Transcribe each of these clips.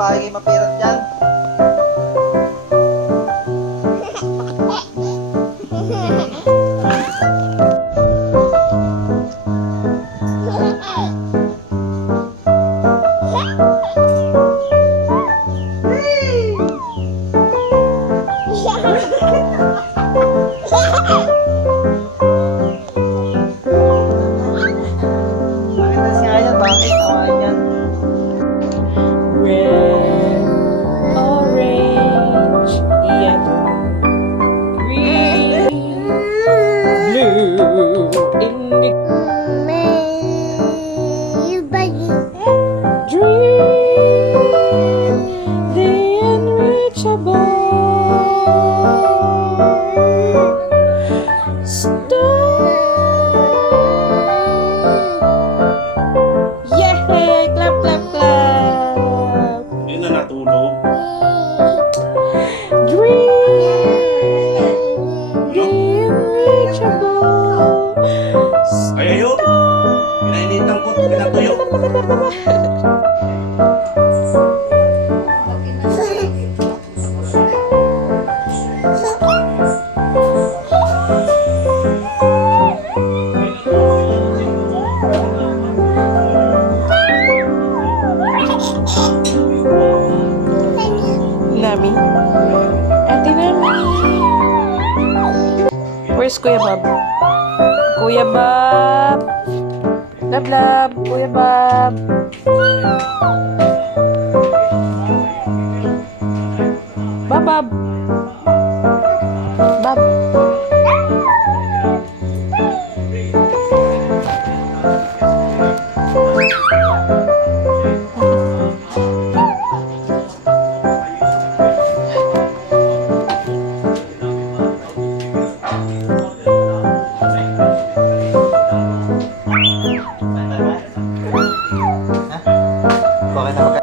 Bahay kayo mapirat dyan. Nami? Ate Nami? Where's Kuya Bob? Kuya Bob? Love, love. Kuya Bob. Bob, Bob. Bob. Bakit na magka...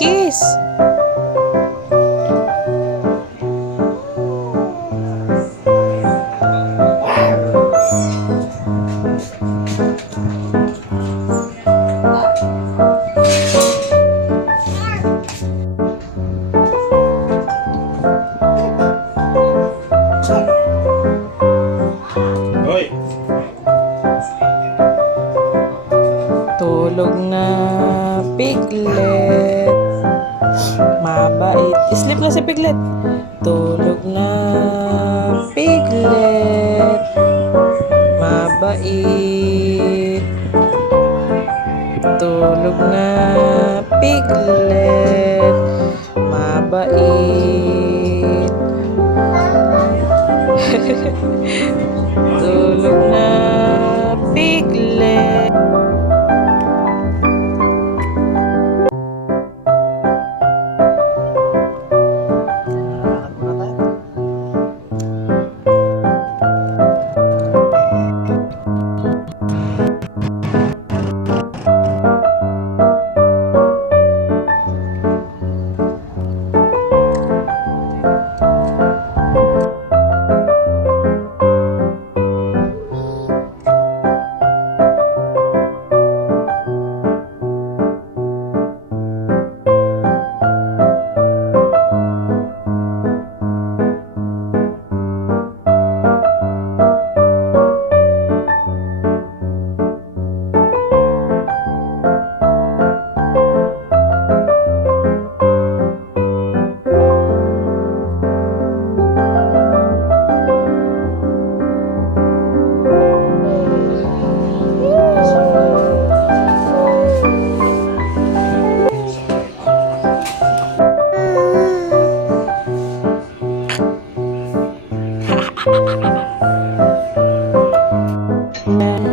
Kiss! Hoy! Tulog na Piglet. Mabait. Sleep na si Piglet. Tulog na Piglet. Mabait. Tulog na Piglet. Mabait. Tulog na Piglet. Lakad muna tayo.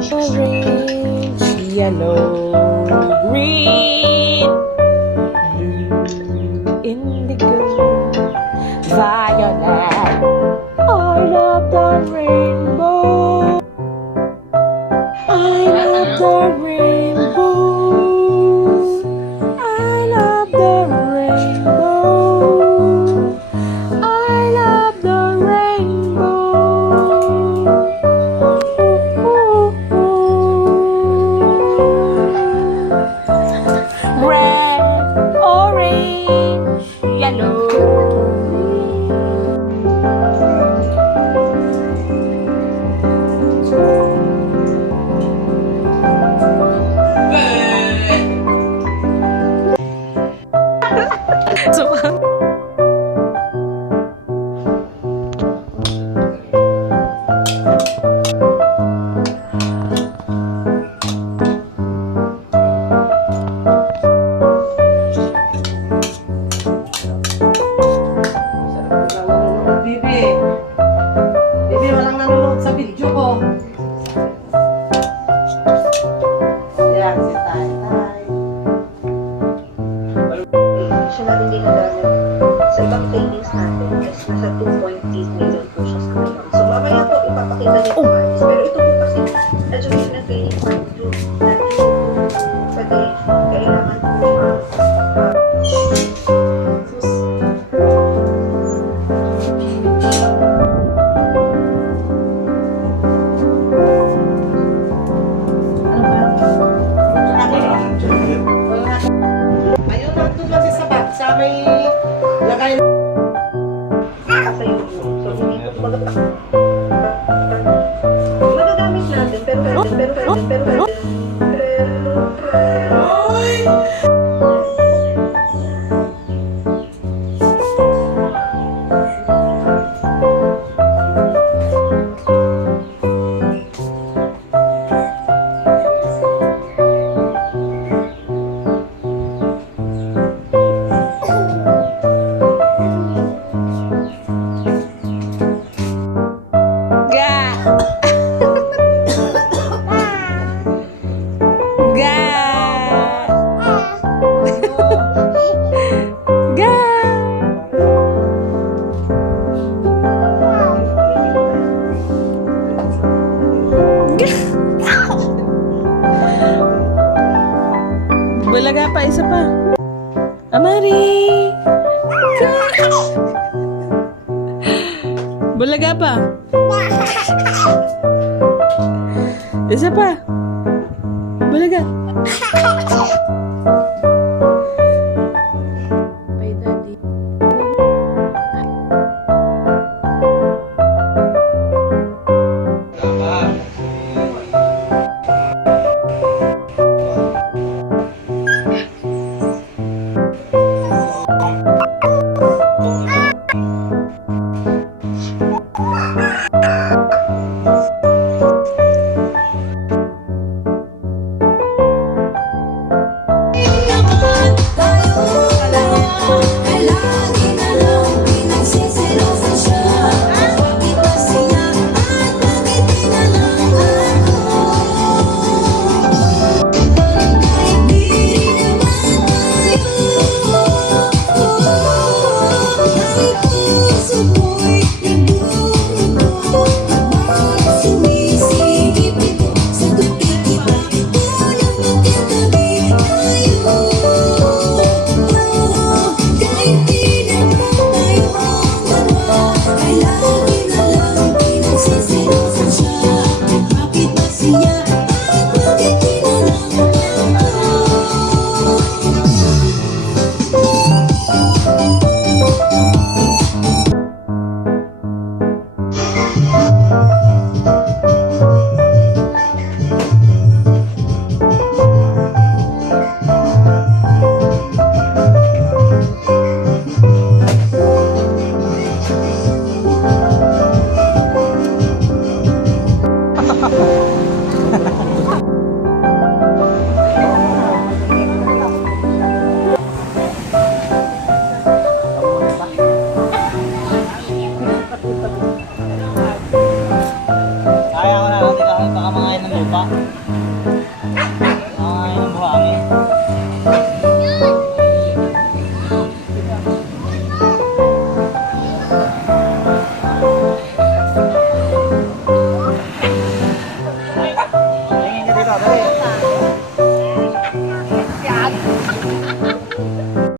Orange, yellow, green, blue, indigo, violet. I love the rainbow. I love the rainbow. I love the rainbow. I love the rainbow. Red, orange, yellow, so, Bibi! Bibi, walang nanonood sa video ko. Yan, si Tay. Tay. Siya natin ginagamit sa ibang paintings natin is nasa 2.8 million po siya sa ngayon. So mamaya po ipapakita ni Juanes. Pero ito po kasi educational training part 2 natin pwede kailangan po Ayun, nandun kasi sa bag. Sa may lagay sa yung so hindi po magagamit natin pero Ga! Ga! pa. Isa pa. Bulaga. Bye, Daddy. Kaya ko na natin kahit baka mangain ng lupa.